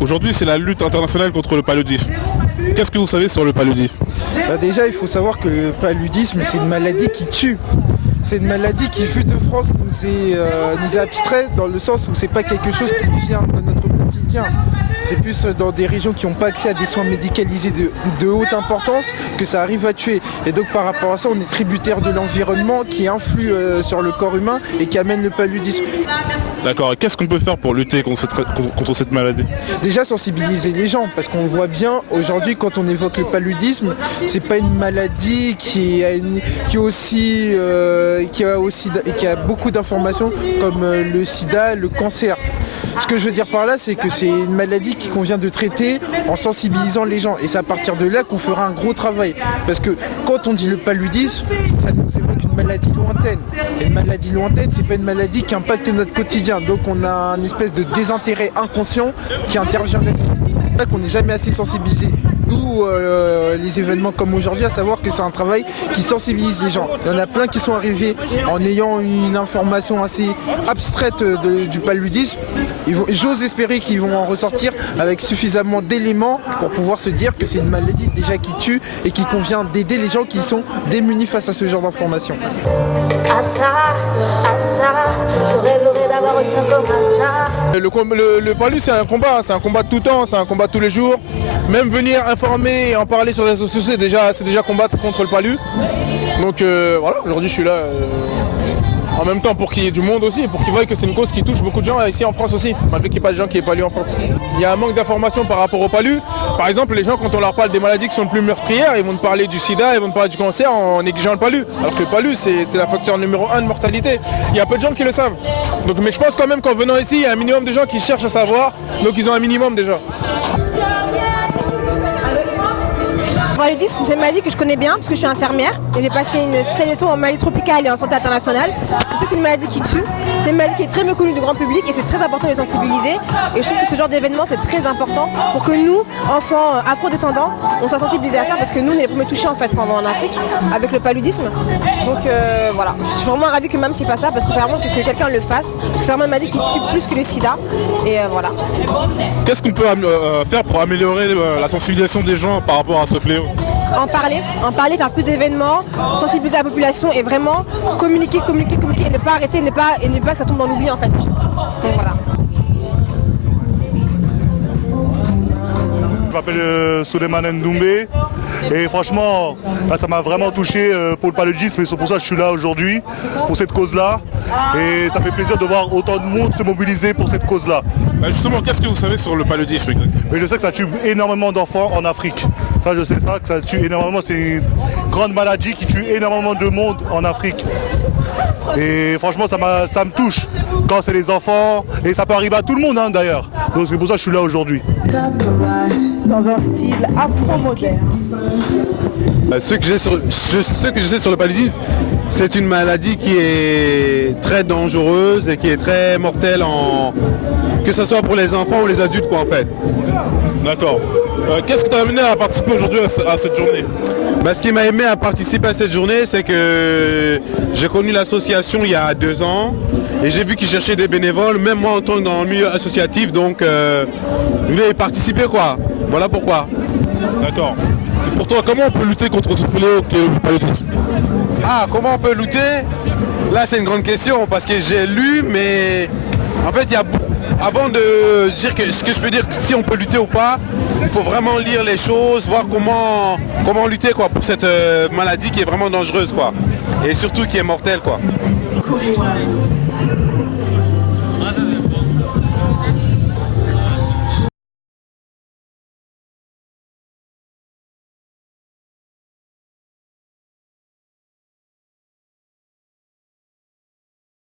Aujourd'hui, c'est la lutte internationale contre le paludisme. Qu'est-ce que vous savez sur le paludisme? Déjà, il faut savoir que le paludisme, c'est une maladie qui tue. C'est une maladie qui, vue de France, nous est abstrait dans le sens où c'est pas quelque chose qui vient de notre quotidien. C'est plus dans des régions qui n'ont pas accès à des soins médicalisés de haute importance que ça arrive à tuer. Et donc par rapport à ça, on est tributaire de l'environnement qui influe sur le corps humain et qui amène le paludisme. D'accord, et qu'est-ce qu'on peut faire pour lutter contre cette maladie? Déjà sensibiliser les gens, parce qu'on voit bien aujourd'hui quand on évoque le paludisme, c'est pas une maladie qui a beaucoup d'informations comme le sida, le cancer. Ce que je veux dire par là, c'est que c'est une maladie qu'il convient de traiter en sensibilisant les gens. Et c'est à partir de là qu'on fera un gros travail. Parce que quand on dit le paludisme, ça nous évoque une maladie lointaine. Et une maladie lointaine, c'est pas une maladie qui impacte notre quotidien. Donc on a une espèce de désintérêt inconscient qui intervient là-dessus. C'est là qu'on n'est jamais assez sensibilisé. Nous, les événements comme aujourd'hui, à savoir que c'est un travail qui sensibilise les gens. Il y en a plein qui sont arrivés en ayant une information assez abstraite du paludisme. J'ose espérer qu'ils vont en ressortir avec suffisamment d'éléments pour pouvoir se dire que c'est une maladie déjà qui tue et qu'il convient d'aider les gens qui sont démunis face à ce genre d'informations. Le palud, c'est un combat de tout temps, c'est un combat de tous les jours. Même venir informer et en parler sur les réseaux sociaux, c'est déjà combattre contre le palud. Donc voilà, aujourd'hui je suis là en même temps pour qu'il y ait du monde aussi, pour qu'ils voient que c'est une cause qui touche beaucoup de gens ici en France aussi, malgré qu'il n'y ait pas de gens qui aient palud en France. Il y a un manque d'informations par rapport au palud. Par exemple, les gens, quand on leur parle des maladies qui sont les plus meurtrières, ils vont te parler du sida, ils vont te parler du cancer en négligeant le palud. Alors que le palud, c'est la facteur numéro 1 de mortalité. Il y a peu de gens qui le savent. Donc, mais je pense quand même qu'en venant ici, il y a un minimum de gens qui cherchent à savoir, donc ils ont un minimum déjà. Le paludisme, c'est une maladie que je connais bien parce que je suis infirmière et j'ai passé une spécialisation en maladies tropicales et en santé internationale. Et ça, c'est une maladie qui tue, c'est une maladie qui est très méconnue du grand public et c'est très important de les sensibiliser. Et je trouve que ce genre d'événement, c'est très important pour que nous, enfants afro-descendants, on soit sensibilisés à ça parce que nous, on est les premiers touchés en fait quand on va en Afrique avec le paludisme. Donc voilà, je suis vraiment ravie que même s'il fasse ça parce qu'il faut vraiment que quelqu'un le fasse. Parce que c'est vraiment une maladie qui tue plus que le sida. Et voilà. Qu'est-ce qu'on peut faire pour améliorer la sensibilisation des gens par rapport à ce fléau? En parler, faire plus d'événements, sensibiliser la population et vraiment communiquer et ne pas arrêter et ne pas que ça tombe dans l'oubli en fait. Donc voilà. Je m'appelle Souleymane Ndoumbé et franchement là, ça m'a vraiment touché pour le paludisme et c'est pour ça que je suis là aujourd'hui pour cette cause-là et ça fait plaisir de voir autant de monde se mobiliser pour cette cause-là. Justement, qu'est-ce que vous savez sur le paludisme? Mais je sais que ça tue énormément d'enfants en Afrique. Ça, je sais ça, que ça tue énormément. C'est une grande maladie qui tue énormément de monde en Afrique. Et franchement, ça me touche quand c'est les enfants. Et ça peut arriver à tout le monde hein, d'ailleurs. Donc c'est pour ça que je suis là aujourd'hui. Dans un style afro-moderne. Ce que je sais sur le paludisme, c'est une maladie qui est très dangereuse et qui est très mortelle, que ce soit pour les enfants ou les adultes quoi en fait. D'accord. Qu'est-ce qui t'a amené à participer aujourd'hui à cette journée? Ce qui m'a amené à participer à cette journée, c'est que j'ai connu l'association il y a 2 ans et j'ai vu qu'ils cherchaient des bénévoles, même moi en tant que dans le milieu associatif, donc je voulais y participer quoi. Voilà pourquoi. D'accord. Et pour toi, comment on peut lutter contre ce fléau qui est le paludisme? Comment on peut lutter? Là c'est une grande question parce que j'ai lu, mais en fait il y a beaucoup. Avant de dire ce que je peux dire si on peut lutter ou pas, il faut vraiment lire les choses, voir comment lutter quoi, pour cette maladie qui est vraiment dangereuse quoi, et surtout qui est mortelle quoi.